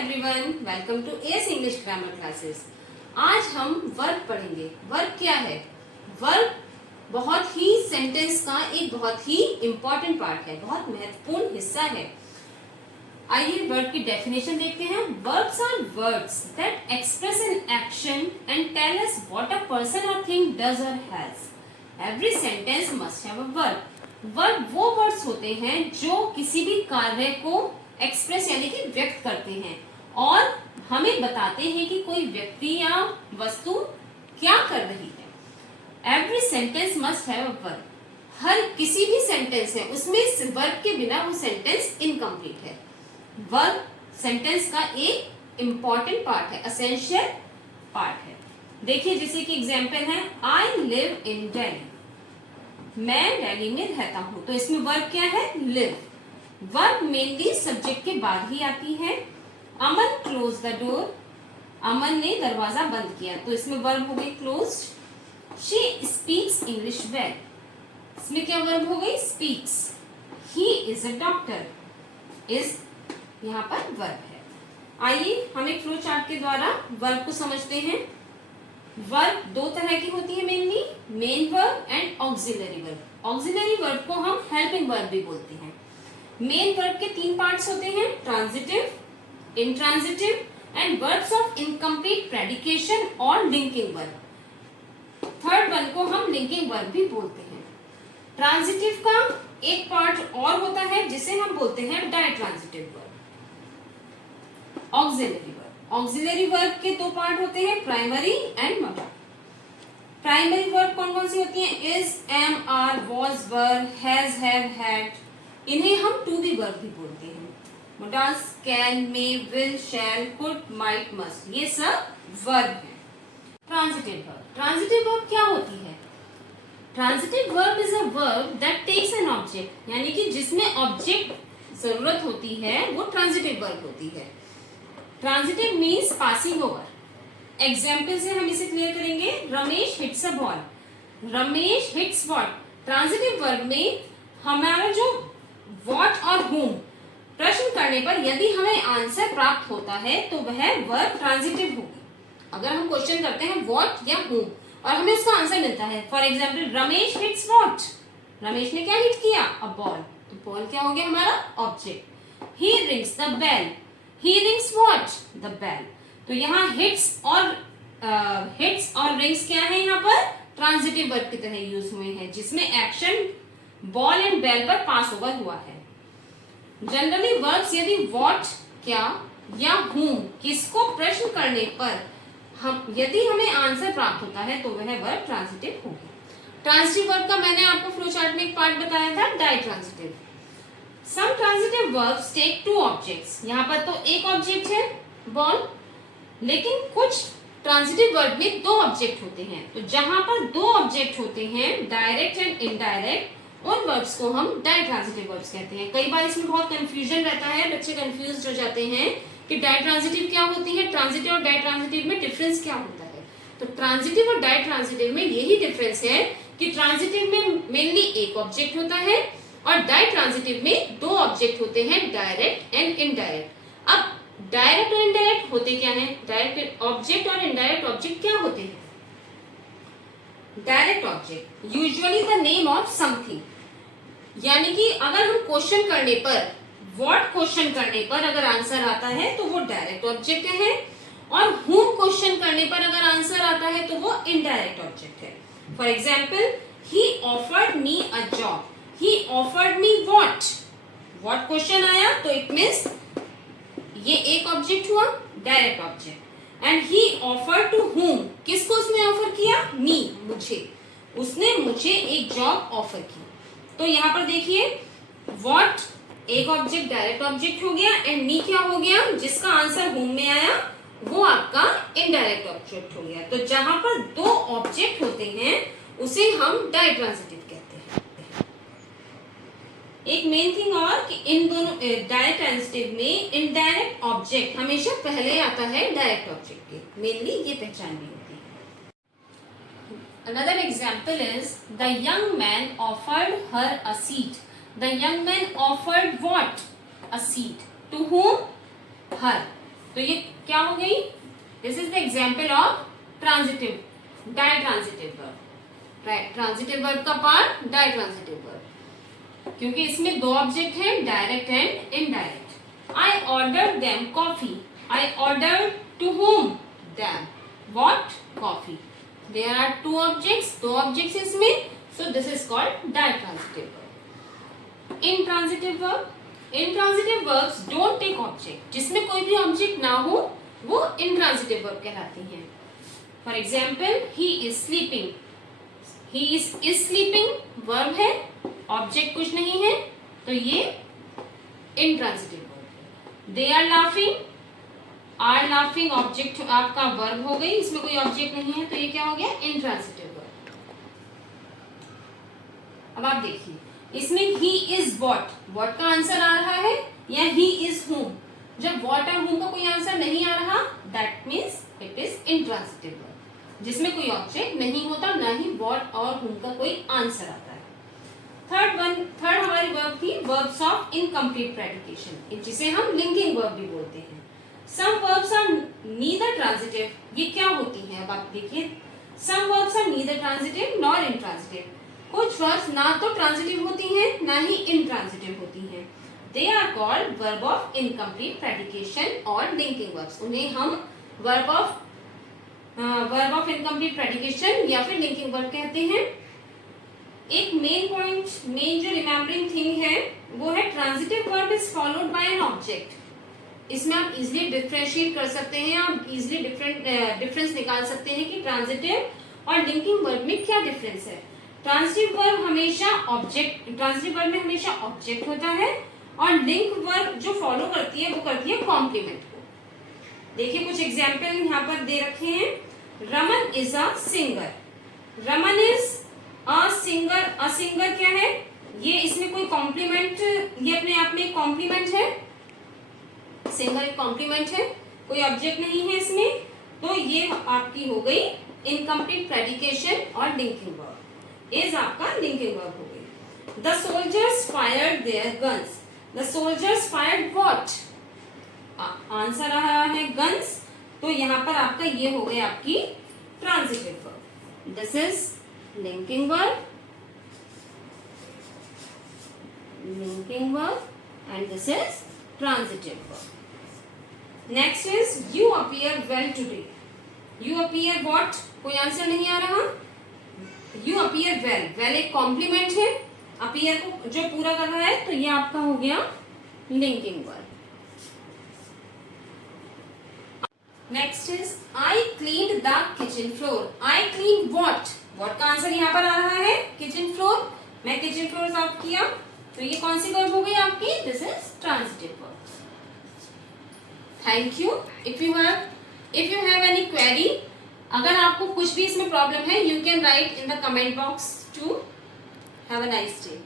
Everyone, welcome to S English grammar classes. आज हम verb पढ़ेंगे। वर्ब क्या है? वर्ब बहुत ही सेंटेंस का एक बहुत ही इम्पोर्टेंट पार्ट है, बहुत महत्वपूर्ण हिस्सा है। आइए वर्ब की डेफिनेशन देखते हैं। Verbs are words that express an action and tell us what a person or thing does or has. Every sentence must have a verb. Verb वो वर्ड्स होते हैं जो किसी भी कार्य को एक्सप्रेस यानी कि व्यक्त करते हैं और हमें बताते हैं कि कोई व्यक्ति या वस्तु क्या कर रही है। Every sentence must have a verb. हर किसी भी सेंटेंस है उसमें वर्ब के बिना वो सेंटेंस इनकम्प्लीट है। वर्ब सेंटेंस का एक इम्पॉर्टेंट पार्ट है, असेंशियल पार्ट है। देखिए जैसे कि एग्जाम्पल है, आई लिव इन दिल्ली। मैं दिल्ली में रहता हूं, तो इसमें वर्ब क्या है? लिव। वर्ब मेनली सब्जेक्ट के बाद ही आती है। अमन क्लोज द डोर। अमन ने दरवाजा बंद किया, तो इसमें वर्ब हो गई closed. She speaks English well. इसमें क्या वर्ब हो गई? Speaks. He is a doctor. Is यहाँ पर वर्ब है। आइए हम एक फ्लो चार्ट के द्वारा वर्ब को समझते हैं। वर्ब दो तरह की होती है mainly, main verb and auxiliary verb. Auxiliary verb को हम हेल्पिंग वर्ब भी बोलते हैं। मेन वर्ब के तीन पार्ट्स होते हैं, transitive, intransitive and verbs of incomplete predication और लिंकिंग वर्ब। थर्ड वन को हम लिंकिंग वर्ब भी बोलते हैं। ट्रांजिटिव का एक पार्ट और होता है जिसे हम बोलते हैं ditransitive verb. Auxiliary verb. Auxiliary verb के दो पार्ट होते हैं, primary and modal. Primary verb कौन कौन सी होती हैं? Is, am, are, was, were, has, have, had. इन्हें हम टू बी वर्ब भी बोलते हैं। Modals can, may, will, shall, could, might, must, ये सब वर्ब है। Transitive verb. ट्रांजिटिव वर्ब क्या होती है? Transitive verb is a verb that takes an object, यानी कि जिसमें ऑब्जेक्ट जरूरत होती है वो ट्रांजिटिव वर्ब होती है। Transitive means passing over. Example से हम इसे क्लियर करेंगे। Ramesh hits a ball. Ramesh hits what? Transitive verb में हमारा जो व्हाट और whom प्रश्न करने पर यदि हमें आंसर प्राप्त होता है तो वह वर्ब ट्रांजिटिव होगी। अगर हम क्वेश्चन करते हैं व्हाट या whom और हमें उसका आंसर मिलता है, for example Ramesh hits what? Ramesh ने क्या हिट किया? A ball. तो बॉल क्या हो गया हमारा? Object. He rings the bell. He rings what? The bell. तो यहाँ हिट्स और रिंग्स क्या है? यहाँ पर ट्रांजिटिव वर्ब की तरह यूज हुए हैं जिसमें एक्शन बॉल एंड बेल पर पास ओवर हुआ है। जनरली वर्ब्स यदि व्हाट क्या या whom किसको प्रश्न करने पर यदि हमें आंसर प्राप्त होता है तो वह वर्ब ट्रांजिटिव होगी। ट्रांजिटिव वर्ब का मैंने आपको फ्लो चार्ट में एक पार्ट बताया था, ditransitive. Some transitive verbs take two objects. यहाँ पर तो एक ऑब्जेक्ट है बॉल, लेकिन कुछ ट्रांजिटिव वर्ब में दो ऑब्जेक्ट होते हैं। तो जहां पर दो ऑब्जेक्ट होते हैं, डायरेक्ट एंड इनडायरेक्ट, उन वर्ब्स को हम डायट्रांजिटिव वर्ब्स कहते हैं। कई बार इसमें बहुत कंफ्यूजन रहता है, बच्चे कंफ्यूज हो जाते हैं कि डायट्रांजिटिव क्या होती है, ट्रांजिटिव और डायट्रांजिटिव में डिफरेंस क्या होता है। तो ट्रांजिटिव और डायट्रांजिटिव में यही डिफरेंस है कि ट्रांजिटिव में मेनली एक ऑब्जेक्ट होता है और डायट्रांजिटिव में दो ऑब्जेक्ट होते हैं, डायरेक्ट एंड इनडायरेक्ट। अब डायरेक्ट और इनडायरेक्ट होते क्या है? डायरेक्ट ऑब्जेक्ट और इनडायरेक्ट ऑब्जेक्ट क्या होते हैं? Direct object usually the name of something, यानी कि अगर हम क्वेश्चन करने पर, व्हाट क्वेश्चन करने पर अगर आंसर आता है तो वो डायरेक्ट ऑब्जेक्ट है, और whom क्वेश्चन करने पर अगर आंसर आता है तो वो इनडायरेक्ट ऑब्जेक्ट है। For example, he offered me a job. He offered me what? What question आया तो इट मीन्स ये एक ऑब्जेक्ट हुआ, direct object. And he offer to whom, किसको उसने ऑफर किया? मी, मुझे। उसने मुझे एक जॉब ऑफर की। तो यहाँ पर देखिए व्हाट एक ऑब्जेक्ट डायरेक्ट ऑब्जेक्ट हो गया एंड मी क्या हो गया? जिसका आंसर whom में आया वो आपका इनडायरेक्ट ऑब्जेक्ट हो गया। तो जहां पर दो ऑब्जेक्ट होते हैं उसे हम डायट्रांजिटिव कहते हैं। एक मेन थिंग और कि इन दोनों डायट्रांजिटिव में इनडायरेक्ट ऑब्जेक्ट हमेशा पहले आता है डायरेक्ट ऑब्जेक्ट के, मेनली ये पहचान भी होती है। Another example is the young man offered her a seat. The young man offered what? A seat. To whom? Her. तो ये क्या हो गई, this is the example of transitive, ditransitive verb. Right, transitive verb का part ditransitive verb, क्योंकि इसमें दो object हैं, direct and indirect. I order them coffee, I order to whom, them, what, coffee. There are two objects, दो objects इसमें, so this is called ditransitive verb. Intransitive verb, intransitive verbs don't take object, जिसमें कोई भी object ना हो वो intransitive verb कहलाती हैं। For example, he is sleeping, he is sleeping verb है, ऑब्जेक्ट कुछ नहीं है, तो ये इनट्रांजिटिव वर्ब है। दे आर लाफिंग ऑब्जेक्ट आपका वर्ब हो गई, इसमें कोई ऑब्जेक्ट नहीं है, तो ये क्या हो गया, इनट्रांजिटिव वर्ब। अब आप देखिए, इसमें ही इज वॉट का आंसर आ रहा है, या ही इज होम। जब वॉट और होम का कोई आंसर नहीं आ रहा, that means it is intransitive verb, जिसमें कोई ऑब्जेक्ट नहीं होता, ना ही वॉट और होम का कोई आंसर आता है। थर्ड हमारी वर्ब थी वर्ब्स ऑफ इनकम्प्लीट प्रेडिकेशन, जिसे हम लिंकिंग वर्ब भी बोलते हैं। Some verbs are neither transitive, ये क्या होती है, अब आप देखिए, some verbs are neither transitive nor intransitive. कुछ वर्ब्स ना तो ट्रांजिटिव होती हैं, ना ही इनट्रांजिटिव होती हैं। They are called verb of incomplete predication और लिंकिंग वर्ब्स। उन्हें हम वर्ब ऑफ इनकम्प्लीट प्रेडिकेशन या फिर लिंकिंग वर्ब कहते हैं। एक मेन जो रिमेम्बरिंग थिंग है वो है transitive verb is followed by an object. इसमें आप इजिली डिफरेंशिएट कर सकते हैं, आप इजिली डिफरेंस निकाल सकते हैं कि ट्रांजिटिव और लिंकिंग वर्ब में क्या डिफरेंस है। ट्रांजिटिव वर्ब में हमेशा ऑब्जेक्ट होता है, और लिंक वर्ब जो फॉलो करती है वो करती है कॉम्प्लीमेंट को। देखिए कुछ एग्जाम्पल यहाँ पर दे रखे हैं। Raman is a singer, Raman is a singer, a singer क्या है, ये इसमें कोई कॉम्प्लीमेंट, ये अपने आप में कॉम्प्लीमेंट है, सिंगर एक कॉम्प्लीमेंट है, कोई ऑब्जेक्ट नहीं है इसमें, तो ये आपकी हो गई इनकम्प्लीट प्रेडिकेशन और लिंकिंग वर्ब। इज आपका लिंकिंग वर्ब हो गई। The soldiers fired their guns, the soldiers fired what, answer आ रहा है गन्स, तो यहाँ पर आपका ये हो गया आपकी transitive verb. This is linking verb, and this is transitive verb. Next is you appear well today, you appear what, कोई आंसर नहीं आ रहा, यू अपीयर वेल, वेल एक कॉम्प्लीमेंट है, अपीयर को जो पूरा कर रहा है, तो ये आपका हो गया linking verb. Next is I cleaned the kitchen floor, I clean what, what का आंसर यहाँ पर आ रहा है किचन फ्लोर, मैं किचन फ्लोर साफ किया, तो ये कौन सी वर्ब हो गई आपकी, this is transitive verb. Thank you. If you have any query, अगर आपको कुछ भी इसमें प्रॉब्लम है, you can write in the comment box too. Have a nice day.